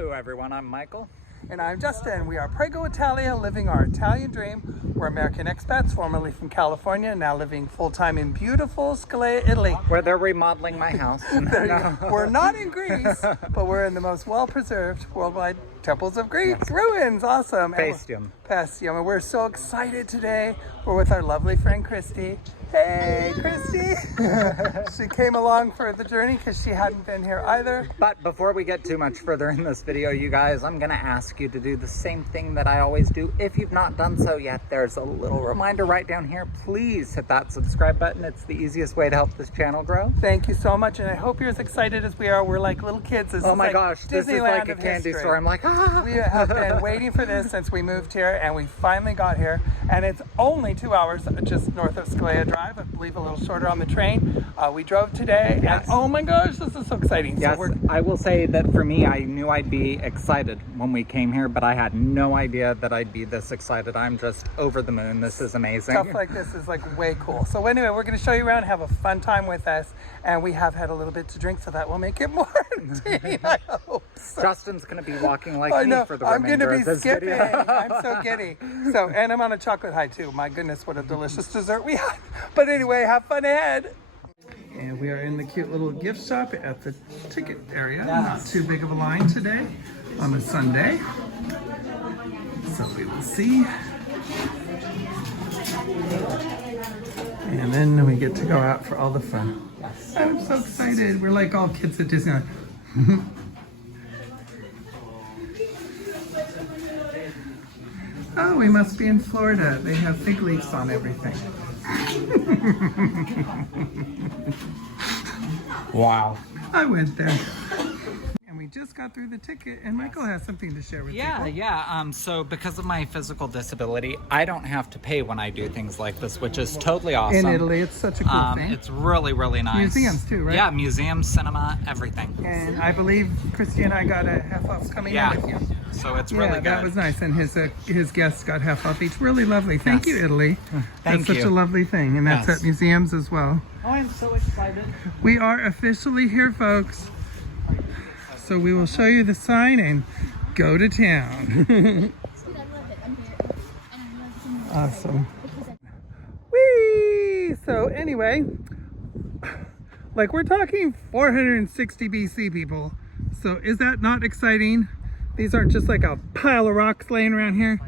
Hello everyone, I'm Michael. And I'm Justin. We are Prego Italia, living our Italian dream. We're American expats, formerly from California, now living full-time in beautiful Scalea, Italy. Where they're remodeling my house. No. We're not in Greece, but we're in the most well-preserved worldwide temples of Greece. Yes. Ruins, awesome. Paestum. Paestum. And we're so excited today. We're with our lovely friend Christy. Hey, Christy! She came along for the journey because she hadn't been here either. But before we get too much further in this video, you guys, I'm going to ask you to do the same thing that I always do. If you've not done so yet, there's a little reminder right down here. Please hit that subscribe button. It's the easiest way to help this channel grow. Thank you so much, and I hope you're as excited as we are. We're like little kids. This oh is my like gosh, this is like a candy store. I'm like, ah! We have been waiting for this since we moved here, and we finally got here. And it's only 2 hours just north of Scalea Drive, I believe a little shorter on the train. We drove today, yes. And oh my gosh, this is so exciting. Yes, so I will say that for me, I knew I'd be excited when we came here, but I had no idea that I'd be this excited. I'm just over the moon. This is amazing. Stuff like this is like way cool. So anyway, we're going to show you around, have a fun time with us, and we have had a little bit to drink, so that will make it more entertaining, I hope. So. Justin's going to be walking like me for the remainder of this video. I'm so giddy. So, and I'm on a chocolate high too. My goodness, what a delicious dessert we had. But anyway, have fun ahead. And we are in the cute little gift shop at the ticket area. Yes. Not too big of a line today on a Sunday. So we will see. And then we get to go out for all the fun. Yes. I'm so excited. We're like all kids at Disneyland. Oh, we must be in Florida. They have fig leaves on everything. Wow. I went there. And we just got through the ticket, and Michael has something to share with you. Yeah. So because of my physical disability, I don't have to pay when I do things like this, which is totally awesome. In Italy, it's such a cool thing. It's really, really nice. Museums too, right? Yeah, museums, cinema, everything. And I believe Christy and I got a half off coming in with you. So it's really good. That was nice, and his guests got half off each. Really lovely. Thank you, Italy. That's such a lovely thing, and that's at museums as well. Oh, I'm so excited. We are officially here, folks. So we will show you the sign and go to town. Awesome. Whee! So anyway, like we're talking 460 BC, people. So is that not exciting? These aren't just like a pile of rocks laying around here.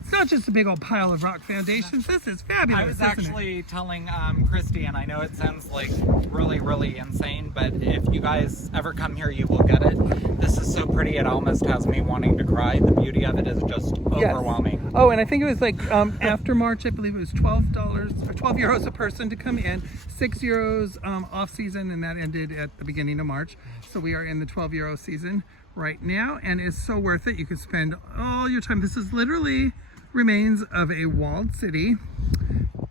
It's not just a big old pile of rock foundations. This is fabulous. I was actually telling Christy, and I know it sounds like really, really insane, but if you guys ever come here, you will get it. This is so pretty, it almost has me wanting to cry. The beauty of it is just overwhelming. Yes. Oh, and I think it was like after March, I believe it was $12 or 12 euros a person to come in, 6 euros off season, and that ended at the beginning of March. So we are in the 12 euro season right now, and it's so worth it. You can spend all your time. This is literally remains of a walled city,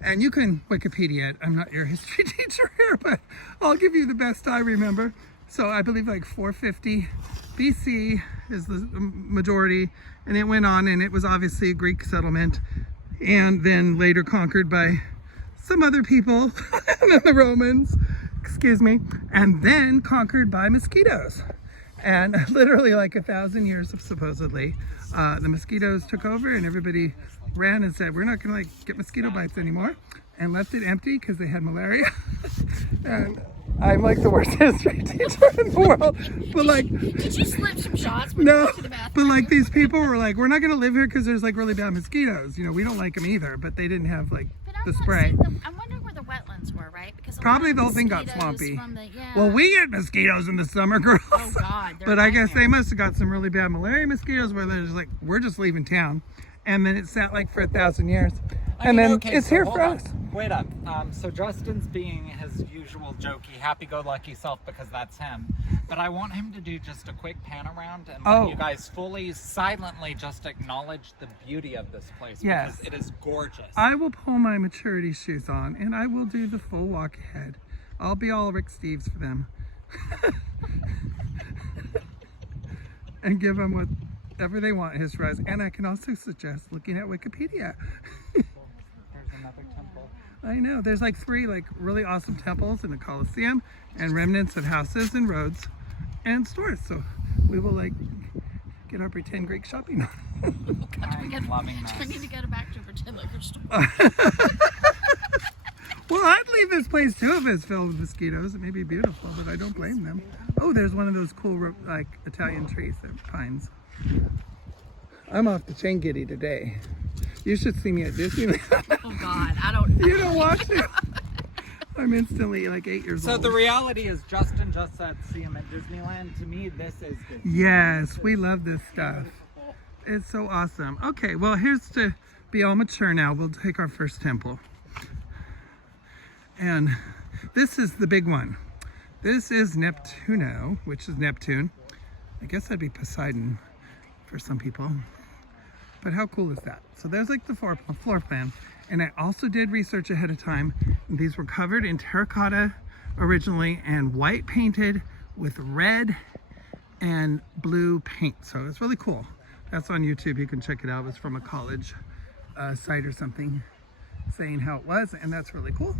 and you can Wikipedia it. I'm not your history teacher here, but I'll give you the best I remember. So I believe like 450 BC is the majority, and it went on, and it was obviously a Greek settlement, and then later conquered by some other people, and then the Romans, excuse me, and then conquered by mosquitoes. And literally like 1,000 years of supposedly, the mosquitoes took over, and everybody ran and said, we're not gonna like get mosquito bites anymore, and left it empty because they had malaria. And I'm like the worst history teacher in the world. But like, did you slip some shots? No, but like these people were like, we're not gonna live here because there's like really bad mosquitoes. You know, we don't like them either, but they didn't have like the spray. I'm wondering where the wetlands were, right? Because probably the whole thing got swampy. Well, we get mosquitoes in the summer, girls. Oh God! But I guess they must have got some really bad malaria mosquitoes where they're just like, we're just leaving town, and then it sat like for 1,000 years, and then it's here for us. Wait up. So Justin's being his usual jokey, happy-go-lucky self because that's him. But I want him to do just a quick pan around and let you guys fully, silently just acknowledge the beauty of this place. Yes. Because it is gorgeous. I will pull my maturity shoes on, and I will do the full walk ahead. I'll be all Rick Steves for them. And give them whatever they want history-wise. And I can also suggest looking at Wikipedia. There's another temple. I know. There's like 3 like really awesome temples in the Colosseum, and remnants of houses and roads and stores. So we will like get our pretend Greek shopping on. I'm loving We this. need to go back to a pretend liquor store. Well, I'd leave this place too if it's filled with mosquitoes. It may be beautiful, but I don't blame them. Oh, there's one of those cool like Italian trees, that pines. I'm off the chain giddy today. You should see me at Disneyland. Oh God, I don't. You don't watch it. I'm instantly like 8 years So old. the reality is Justin just said see him at Disneyland. To me, this is Disneyland. Yes, we love this stuff. It's so awesome. Okay, well, here's to be all mature now. We'll take our first temple. And this is the big one. This is Neptuno, which is Neptune. I guess that'd be Poseidon for some people. But how cool is that? So there's like the floor plan. And I also did research ahead of time. These were covered in terracotta originally and white painted with red and blue paint. So it's really cool. That's on YouTube. You can check it out. It was from a college site or something saying how it was. And that's really cool.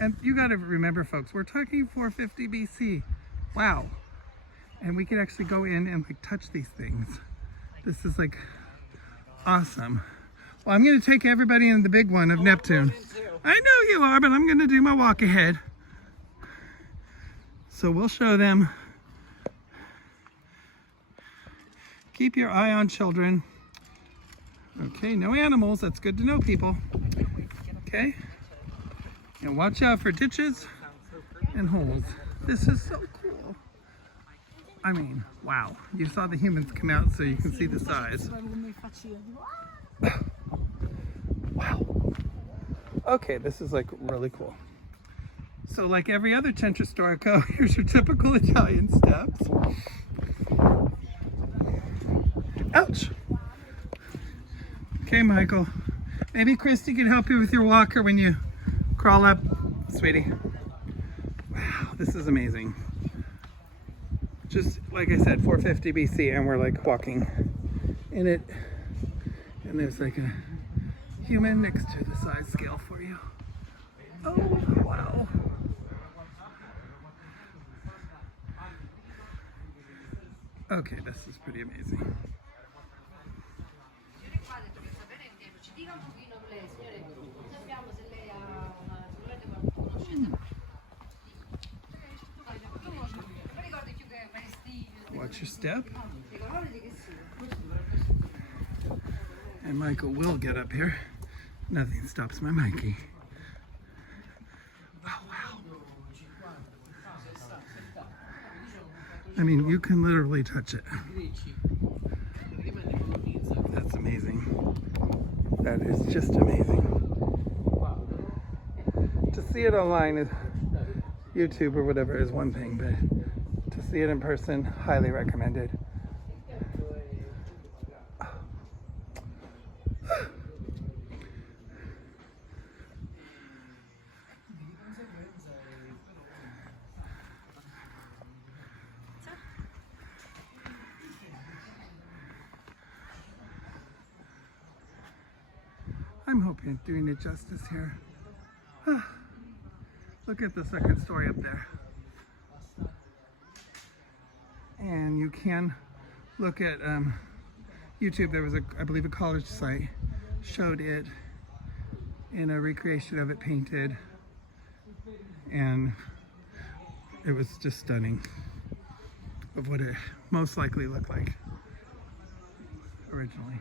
And you got to remember, folks, we're talking 450 BC. Wow. And we could actually go in and like touch these things. This is like awesome. Well, I'm going to take everybody in the big one of Neptune. I know you are, but I'm going to do my walk ahead. So we'll show them. Keep your eye on children. Okay, no animals. That's good to know, people. Okay. And watch out for ditches and holes. This is so cool. I mean, wow. You saw the humans come out so you can see the size. Wow. Okay, this is like really cool. So like every other centro storico, here's your typical Italian steps. Ouch. Okay, Michael. Maybe Christy can help you with your walker when you crawl up, sweetie. Wow, this is amazing. Just like I said, 450 BC, and we're like walking in it. And there's like a human next to the size scale for you. Oh, wow. Okay, this is pretty amazing. Watch your step. And Michael will get up here. Nothing stops my Mikey. Oh, wow. I mean, you can literally touch it. That's amazing. That is just amazing. To see it online, is YouTube or whatever is one thing, but to see it in person, highly recommended. I'm hoping doing it justice here. Look at the second story up there. And you can look at YouTube. There was I believe a college site showed it in a recreation of it painted, and it was just stunning of what it most likely looked like originally.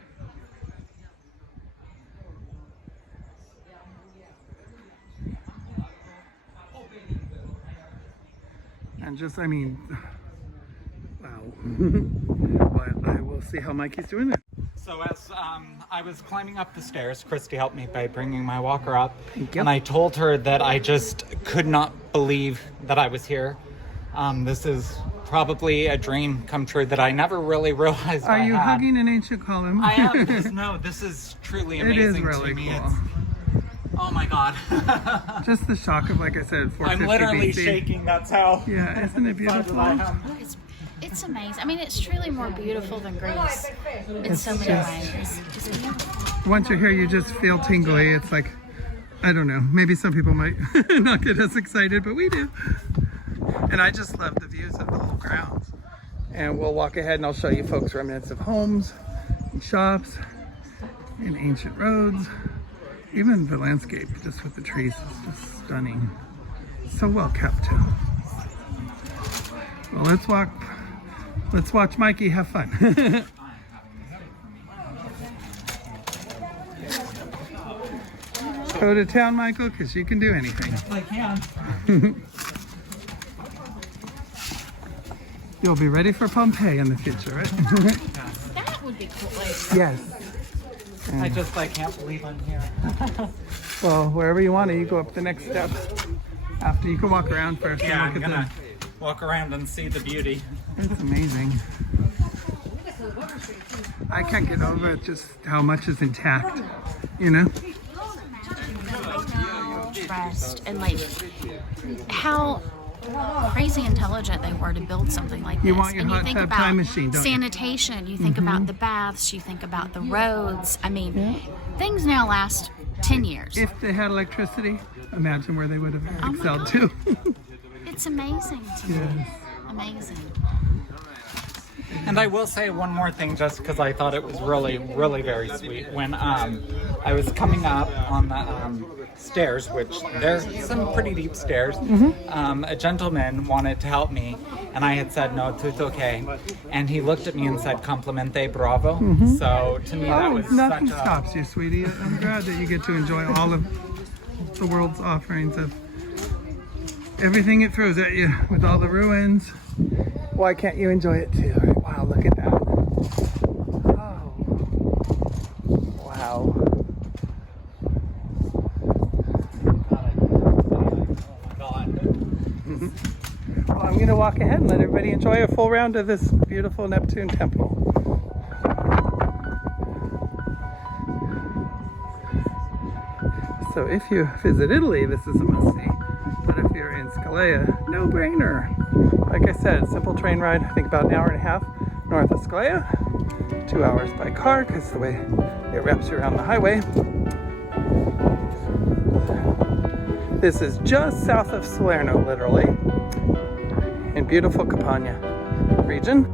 And just, I mean, wow. But I will see how Mikey's doing it. So as I was climbing up the stairs, Christy helped me by bringing my walker up. Thank you. And I told her that I just could not believe that I was here. This is probably a dream come true that I never really realized Are I you had. hugging an ancient column? I am. No, this is truly It amazing is really to me. cool. It's, oh my God. Just the shock of, like I said, 450 I'm literally BC. shaking, that's how. Yeah, isn't it excited beautiful? I am. It's amazing. I mean, it's truly more beautiful than Greece in so many ways. It's beautiful. Once you're here, you just feel tingly. It's like, I don't know, maybe some people might not get as excited, but we do. And I just love the views of the whole grounds. and we'll walk ahead and I'll show you folks remnants of homes and shops and ancient roads. Even the landscape, just with the trees, is just stunning. So well kept too. Well, let's watch Mikey have fun. Go to town, Michael, because you can do anything. I can. You'll be ready for Pompeii in the future, right? That would be cool. Yes. I can't believe I'm here. Well, wherever you want to, you go up the next steps. After you can walk around first. Yeah, and I'm look gonna at walk around and see the beauty. It's amazing. I can't get over it, just how much is intact, you know? Trust and like how crazy intelligent they were to build something like this. You want your and hot you think tub about time machine, don't you? sanitation, you think about the baths, you think about the roads. I mean, things now last 10 years. If they had electricity, imagine where they would have my excelled God. too. It's amazing to me. Yes. Amazing. And I will say one more thing, just because I thought it was really, really very sweet. When I was coming up on the stairs, which there's some pretty deep stairs, a gentleman wanted to help me, and I had said, no, it's okay. And he looked at me and said, complimente, bravo. So to me, that was Nothing such a... stops you, sweetie. I'm glad that you get to enjoy all of the world's offerings of everything it throws at you with all the ruins. Why can't you enjoy it too? Wow, look at that. Oh. Wow. Well, I'm going to walk ahead and let everybody enjoy a full round of this beautiful Neptune temple. So if you visit Italy, this is a must-see. But if you're in Scalea, no brainer. Like I said, simple train ride, I think about an hour and a half north of Scalea. 2 hours by car, because the way it wraps you around the highway. This is just south of Salerno, literally, in beautiful Campamia region.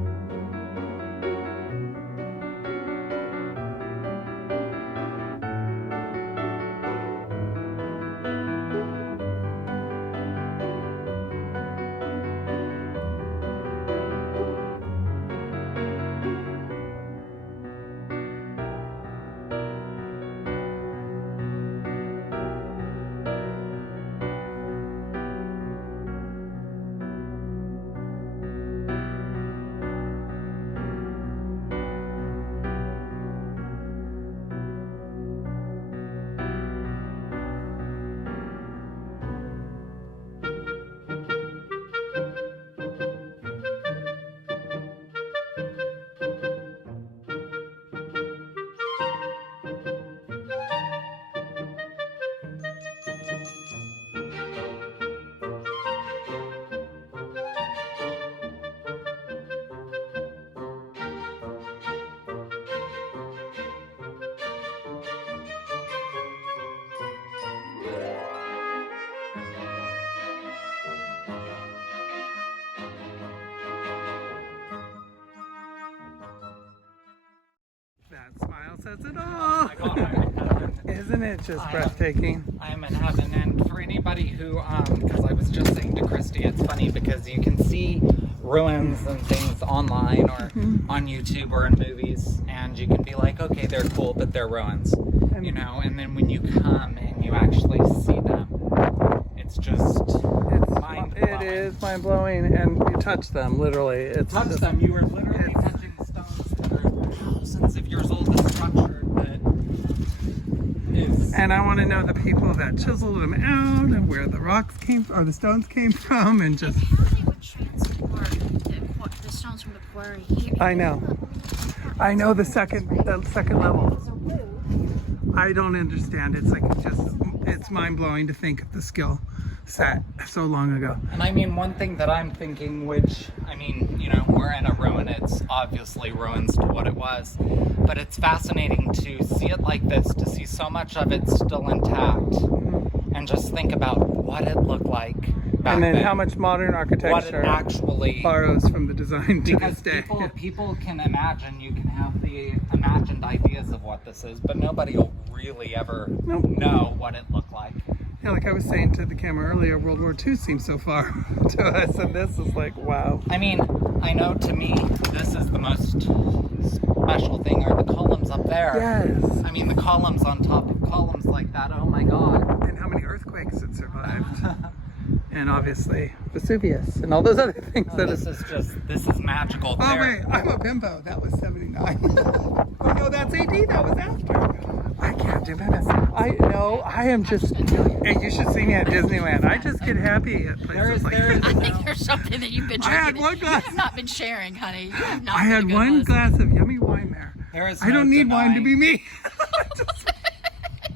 That smile says it all. my God, I'm in heaven. Isn't it just breathtaking? I'm in heaven, and for anybody who, because I was just saying to Christy, it's funny because you can see ruins and things online or on YouTube or in movies, and you can be like, okay, they're cool, but they're ruins, you know, and then when you come and you actually see them, it's just mind-blowing. It is mind-blowing, and you touch them, literally. It's Touch just, them, you are literally touching stones that are thousands of years old, the structure that is... And I want to know the people that chiseled them out and where the rocks came or the stones came from, and just... How they would transport the stones from the quarry here. I know. I know the second level. I don't understand. It's like it's mind-blowing to think of the skill set so long ago. And I mean, one thing that I'm thinking, which, I mean, you know, we're in a ruin, it's obviously ruins to what it was, but it's fascinating to see it like this, to see so much of it still intact, and just think about what it looked like back And then then. how much modern What it architecture actually... borrows from the design to Because this day. people can imagine, you can have the imagined ideas of what this is, but nobody will really ever know what it looked like. Yeah, like I was saying to the camera earlier, World War II seems so far to us, and this is like, wow. I mean, I know to me, this is the most special thing, are the columns up there. Yes. I mean, the columns on top of columns like that, oh my god. And how many earthquakes it survived. And obviously Vesuvius and all those other things. This is magical. Oh wait, I'm a bimbo. That was 79. Oh no, that's AD. That was after. I can't do that. I am just. Hey, you should see me at Disneyland. I just get happy at places like this. I think there's something that you've been I had drinking. one glass. You've not been sharing, honey. You have not I been a had good one listener. glass of yummy wine there. I don't need wine to be me.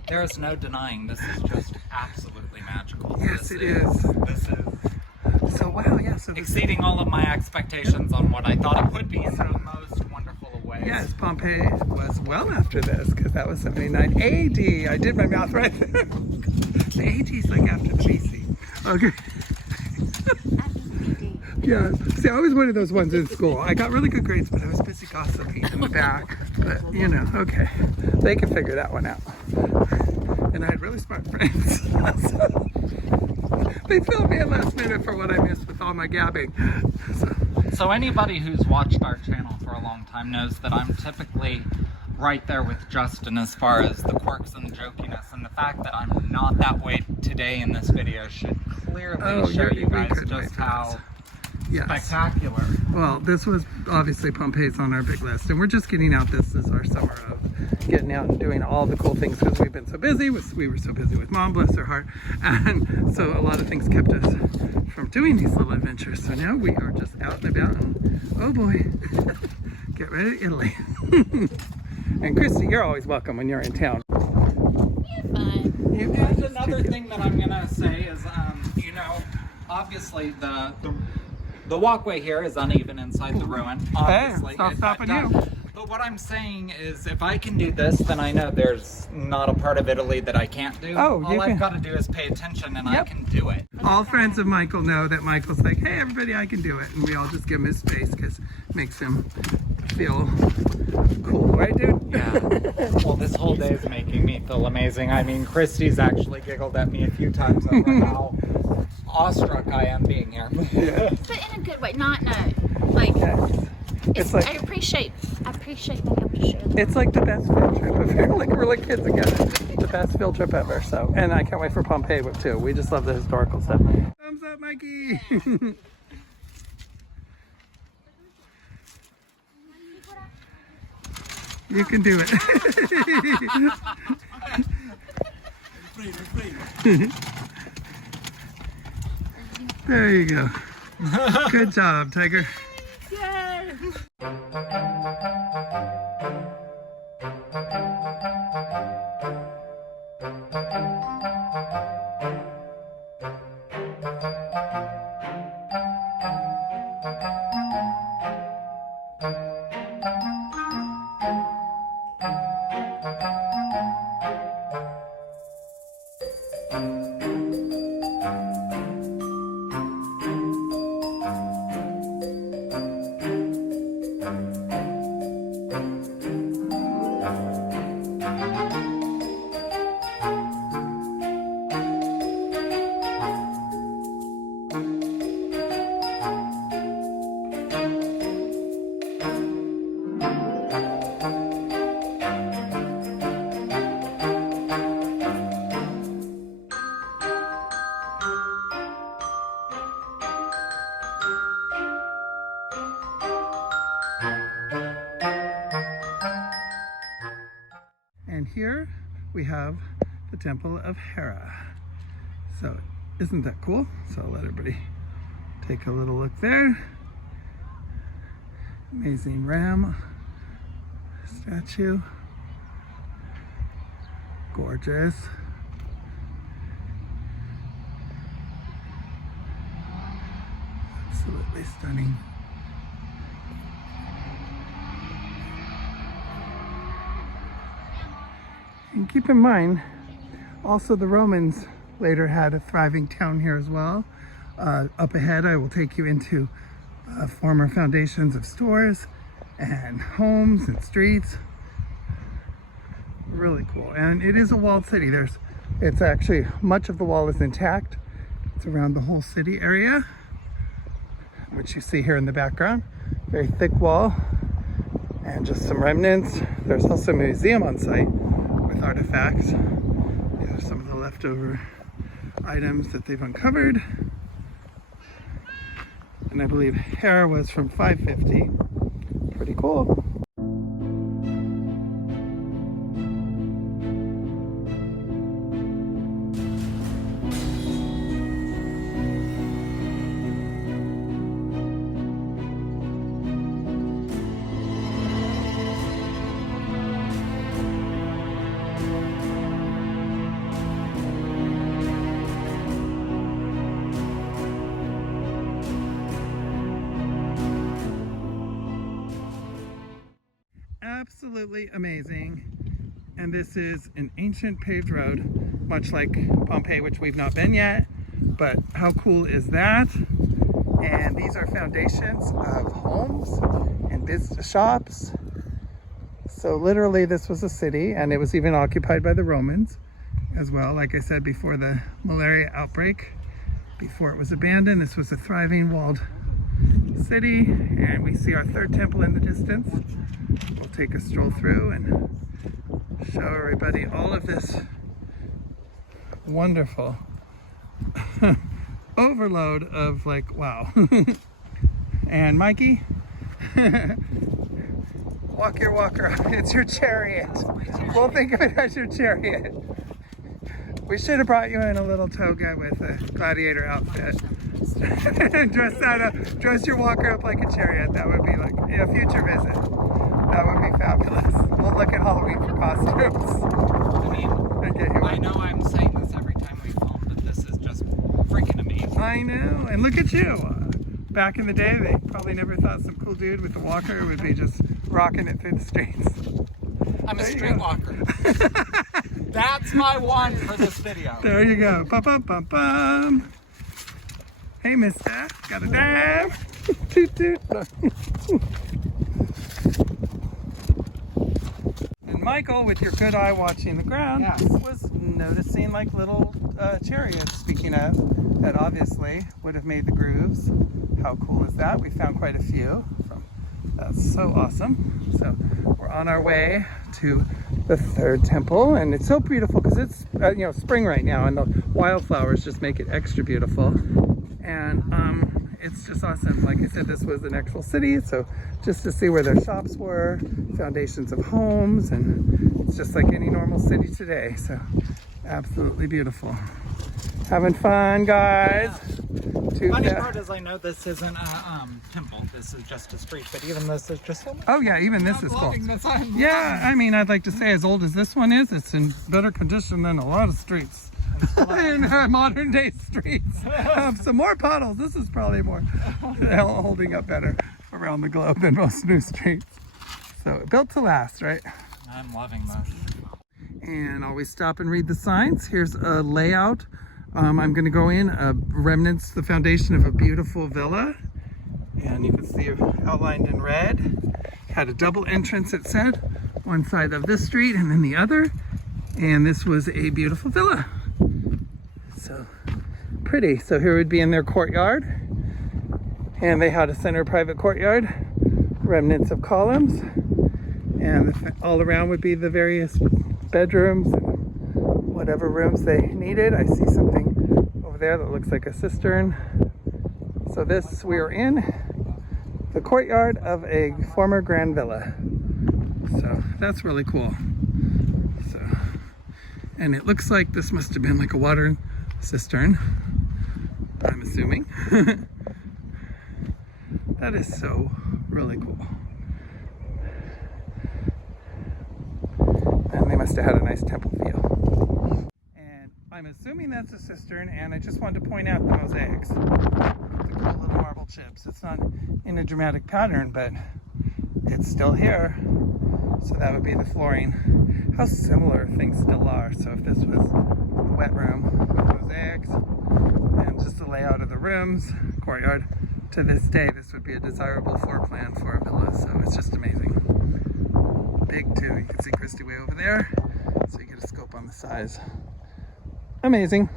There is no denying this is just absolutely magical. Yes, This it is. This is So wow, yeah. So exceeding all of my expectations on what I thought it would be in the most wonderful of ways. yes, Pompeii was well after this because that was 79 AD. I did my math right there. The AD is like after the BC. Okay. Yeah. See, I was one of those ones in school. I got really good grades, but I was busy gossiping in the back. But you know, okay, they can figure that one out. And I had really smart friends. So they filled me in last minute for what I missed with all my gabbing. So anybody who's watched our channel for a long time knows that I'm typically right there with Justin as far as the quirks and the jokiness, and the fact that I'm not that way today in this video should clearly show you guys just how spectacular. Well, this was obviously Pompeii's on our big list, and we're just getting out. This is our summer of getting out and doing all the cool things because we've been so busy. We were so busy with Mom, bless her heart, and so a lot of things kept us from doing these little adventures. So now we are just out and about, and oh boy, get ready to Italy. And Christy, you're always welcome when you're in town. You're fine. And another thing that I'm gonna say is, you know, obviously the walkway here is uneven inside the ruin. Obviously, stop stopping you. But what I'm saying is, if I can do this, then I know there's not a part of Italy that I can't do. Oh, all I've got to do is pay attention, and I can do it. All friends of Michael know that Michael's like, hey, everybody, I can do it. And we all just give him his space because it makes him feel cool, right, dude? Yeah. Well, this whole day is making me feel amazing. I mean, Christy's actually giggled at me a few times over how awestruck I am being here. Yeah. But in a good way, not no. Like, It's like I appreciate being able to share that. it's like the best field trip ever. Like we're like kids again. The best field trip ever. So, and I can't wait for Pompeii too. We just love the historical stuff. Thumbs up, Mikey. You can do it. There you go. Good job, Tiger. Yay! And here we have the Temple of Hera. So isn't that cool? So I'll let everybody take a little look there. Amazing ram statue. Gorgeous. Absolutely stunning. And keep in mind, also the Romans later had a thriving town here as well. Up ahead, I will take you into former foundations of stores and homes and streets. Really cool. And it is a walled city. It's actually, much of the wall is intact. It's around the whole city area, which you see here in the background. Very thick wall and just some remnants. There's also a museum on site with artifacts. These are some of the leftover items that they've uncovered. And I believe hair was from 550. Pretty cool. Absolutely amazing. And this is an ancient paved road, much like Pompeii, which we've not been yet, but how cool is that? And these are foundations of homes and business shops. So literally this was a city, and it was even occupied by the Romans as well. Like I said, before the malaria outbreak, before it was abandoned, this was a thriving walled city. And we see our third temple in the distance. We'll take a stroll through and show everybody all of this wonderful overload of, like, wow. And Mikey, walk your walker. It's your chariot. We'll think of it as your chariot. We should have brought you in a little toga with a gladiator outfit. Dress your walker up like a chariot. That would be like a future visit. That would be fabulous. We'll look at Halloween for costumes. I know I'm saying this every time we film, but this is just freaking amazing. I know, and look at you. Back in the day, they probably never thought some cool dude with a walker would be just rocking it through the streets. I'm a street walker. That's my one for this video. There you go. Bum, bum, bum, bum. Hey, mister. Got a dab? Toot, toot. And Michael, with your good eye watching the ground, was noticing like little chariots, speaking of, that obviously would have made the grooves. How cool is that? We found quite a few. That's so awesome. So we're on our way to the third temple, and it's so beautiful because it's spring right now, and the wildflowers just make it extra beautiful. And it's just awesome. Like I said, this was an actual city, so just to see where their shops were, foundations of homes, and it's just like any normal city today. So absolutely beautiful. Having fun, guys. Funny part is, I know this isn't a temple. This is just a street, but even this is just. Oh yeah, even this is cool. Yeah, I mean, I'd like to say, as old as this one is, it's in better condition than a lot of streets. In modern day streets. Some more puddles. This is probably more holding up better around the globe than most new streets. So built to last, right? I'm loving this. And always stop and read the signs. Here's a layout. I'm going to go in, remnants, the foundation of a beautiful villa. And you can see outlined in red. Had a double entrance, it said, one side of this street and then the other. And this was a beautiful villa. So pretty. So here would be in their courtyard. And they had a center private courtyard, remnants of columns. And all around would be the various bedrooms and whatever rooms they needed. I see something over there that looks like a cistern. So we are in the courtyard of a former grand villa. So that's really cool. So, and it looks like this must have been like a water cistern, I'm assuming. That is so really cool. And they must have had a nice temple feel. And I'm assuming that's a cistern, and I just wanted to point out the mosaics. The cool little marble chips. It's not in a dramatic pattern, but it's still here. So that would be the flooring. How similar things still are. So if this was a wet room with mosaics and just the layout of the rooms, courtyard. To this day, this would be a desirable floor plan for a villa, so it's just amazing. Big too, you can see Christy way over there, so you get a scope on the size. Amazing.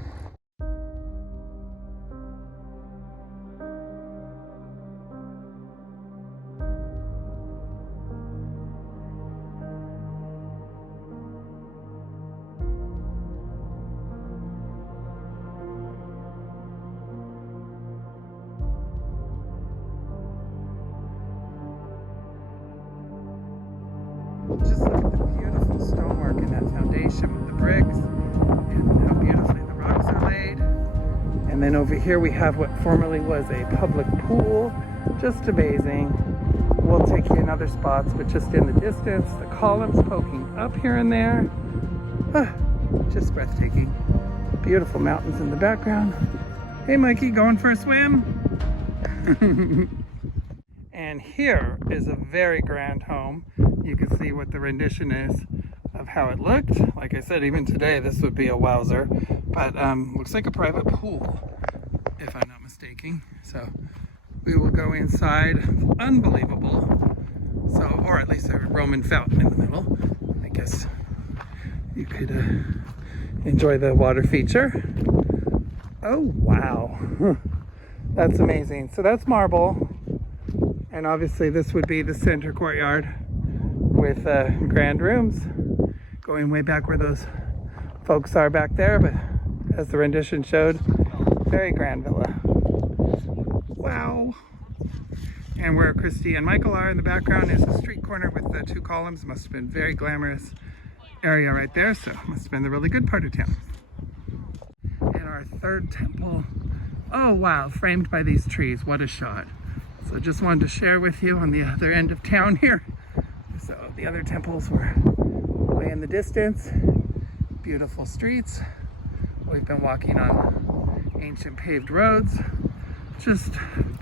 Just look at the beautiful stonework in that foundation with the bricks and how beautifully the rocks are laid. And then over here we have what formerly was a public pool. Just amazing. We'll take you in other spots, but just in the distance, the columns poking up here and there. Just breathtaking. Beautiful mountains in the background. Hey Mikey, going for a swim? And here is a very grand home. You can see what the rendition is of how it looked. Like I said, even today this would be a wowzer, but looks like a private pool, if I'm not mistaken. So we will go inside. Unbelievable. So, or at least a Roman fountain in the middle. I guess you could enjoy the water feature. Oh wow, that's amazing. So that's marble. And obviously this would be the center courtyard with grand rooms going way back where those folks are back there, but as the rendition showed, very grand villa. Wow. And where Christy and Michael are in the background is a street corner with the two columns. Must have been very glamorous area right there, so must have been the really good part of town. And our third temple, oh wow, framed by these trees, what a shot. So just wanted to share with you on the other end of town here. So the other temples were way in the distance. Beautiful streets. We've been walking on ancient paved roads. Just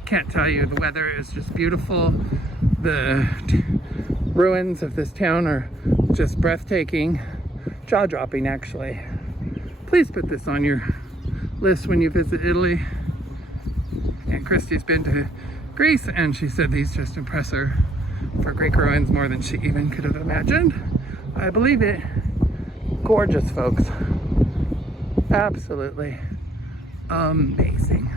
can't tell you, the weather is just beautiful. The ruins of this town are just breathtaking, jaw-dropping actually. Please put this on your list when you visit Italy. And Christy's been to Greece, and she said these just impress her for Greek ruins more than she even could have imagined. I believe it. Gorgeous, folks. Absolutely amazing.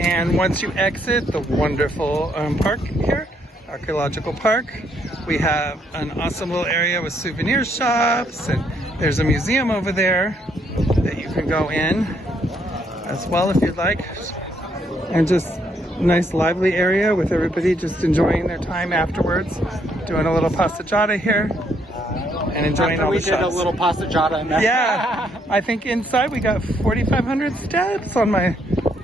And once you exit the wonderful park here, archaeological park, we have an awesome little area with souvenir shops, and there's a museum over there that you can go in as well if you'd like. And just a nice lively area with everybody just enjoying their time afterwards, doing a little passeggiata here and enjoying all the shops. We did a little passeggiata. Yeah, I think inside we got 4,500 steps on my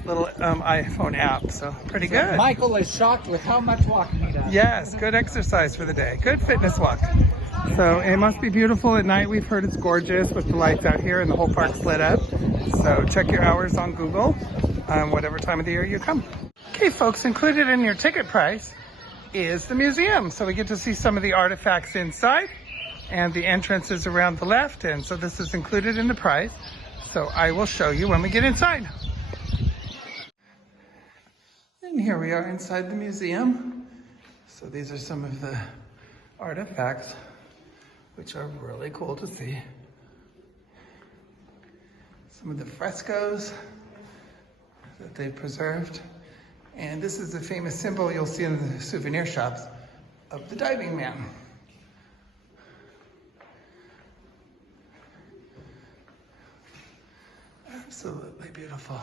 little iPhone app, so pretty good. Michael is shocked with how much walking he does. Yes, good exercise for the day. Good fitness walk. So it must be beautiful at night. We've heard it's gorgeous with the lights out here and the whole park's lit up. So check your hours on Google, whatever time of the year you come. Okay, folks, included in your ticket price is the museum. So we get to see some of the artifacts inside, and the entrance is around the left, and so this is included in the price. So I will show you when we get inside. And here we are inside the museum. So these are some of the artifacts, which are really cool to see. Some of the frescoes that they've preserved. And this is a famous symbol you'll see in the souvenir shops of the diving man. Absolutely beautiful.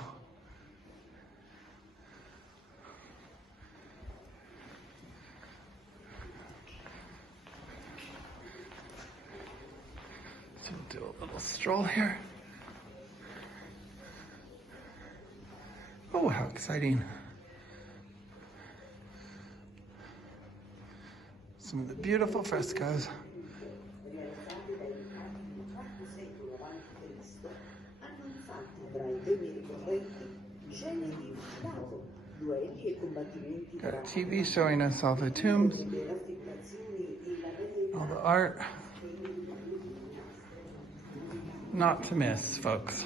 We'll do a little stroll here. Oh, how exciting. Some of the beautiful frescoes. Got a TV showing us all the tombs, all the art. Not to miss, folks.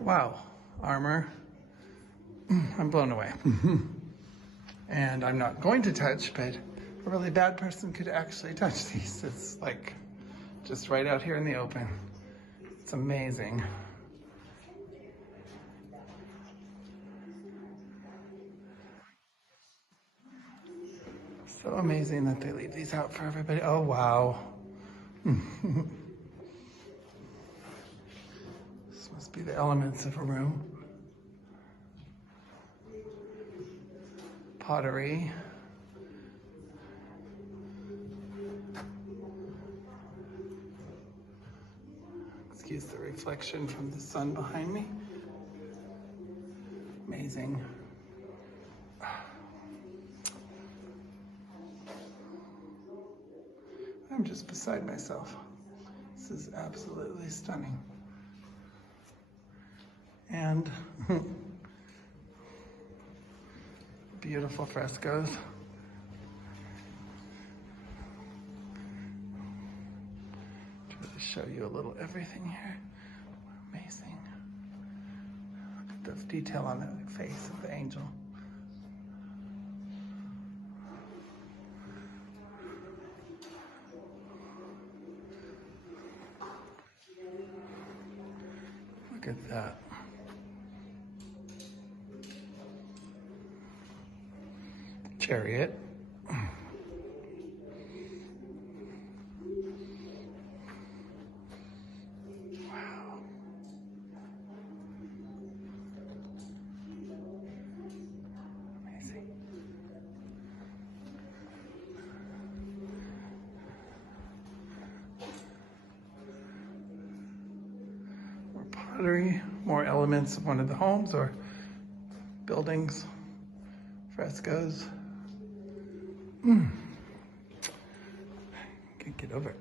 Wow, armor. I'm blown away. And I'm not going to touch, but a really bad person could actually touch these. It's like just right out here in the open. It's amazing. So amazing that they leave these out for everybody. Oh, wow. This must be the elements of a room. Pottery. Excuse the reflection from the sun behind me. Amazing. I'm just beside myself. This is absolutely stunning. And beautiful frescoes. Try to show you a little everything here. Amazing. Look at the detail on the face of the angel. Look at that. Chariot. Wow. Amazing. More pottery, more elements of one of the homes or buildings, frescoes. Can't get over it.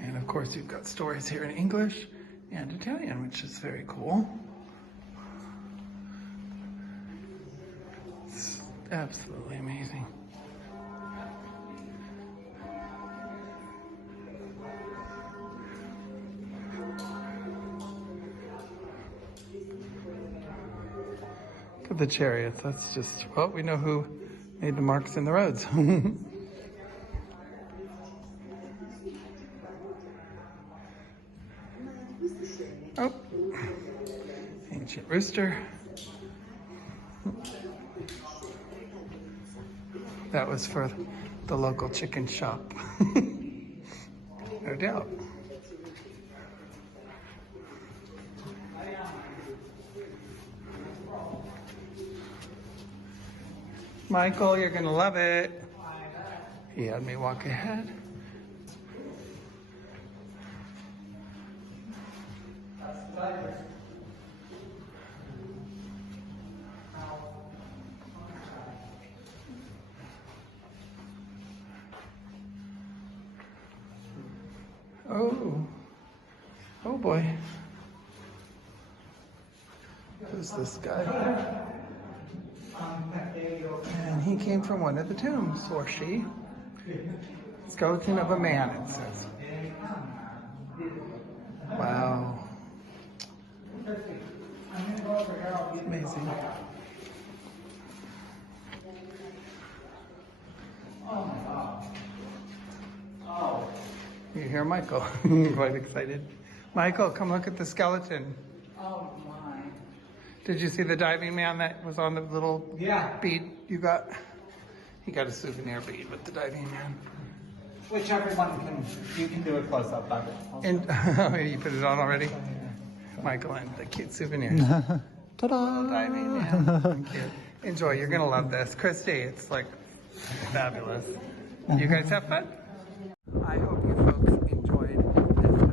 And of course you've got stories here in English and Italian, which is very cool. It's absolutely amazing. Look at the chariots. That's just, well, we know who made the marks in the roads. Oh, ancient rooster. That was for the local chicken shop. No doubt. Michael, you're gonna love it. He had me walk ahead. Oh boy. Who's this guy? And he came from one of the tombs, or she. Skeleton of a man, it says. Wow. Amazing. You hear Michael? Quite excited. Michael, come look at the skeleton. Oh my. Did you see the diving man that was on the little bead you got? He got a souvenir bead with the diving man. Whichever one you can do a close up of it. And you put it on already? Michael and the cute souvenir. Ta-da! Diving, yeah. Cute. Enjoy, you're gonna love this. Christy, it's like fabulous. You guys have fun? I hope you folks enjoyed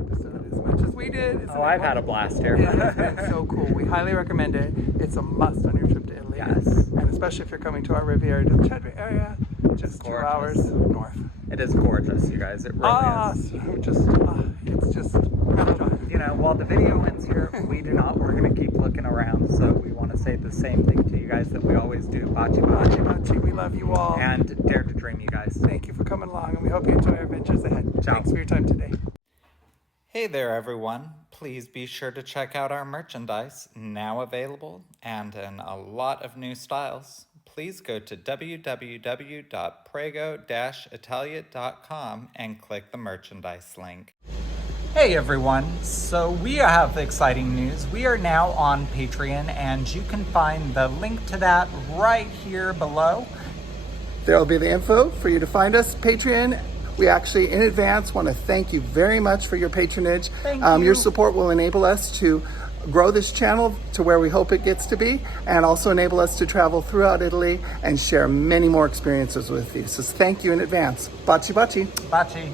this episode as much as we did. Oh, I've had a blast here. Yeah, it's been so cool. We highly recommend it. It's a must on your trip to Italy. Yes. And especially if you're coming to our Riviera to the Cedri area, just 2 hours north. It is gorgeous, you guys. It really is. It's just, You know, while the video ends here, we're going to keep looking around. So we want to say the same thing to you guys that we always do. Baci, baci. Baci, we love you all. And dare to dream, you guys. Thank you for coming along, and we hope you enjoy our adventures ahead. Ciao. Thanks for your time today. Hey there, everyone. Please be sure to check out our merchandise, now available and in a lot of new styles. Please go to www.prego-italia.com and click the merchandise link. Hey everyone, so we have exciting news. We are now on Patreon, and you can find the link to that right here below. There will be the info for you to find us. Patreon. We actually, in advance, want to thank you very much for your patronage. Thank you. Your support will enable us to grow this channel to where we hope it gets to be, and also enable us to travel throughout Italy and share many more experiences with you. So thank you in advance. Baci, baci. Baci.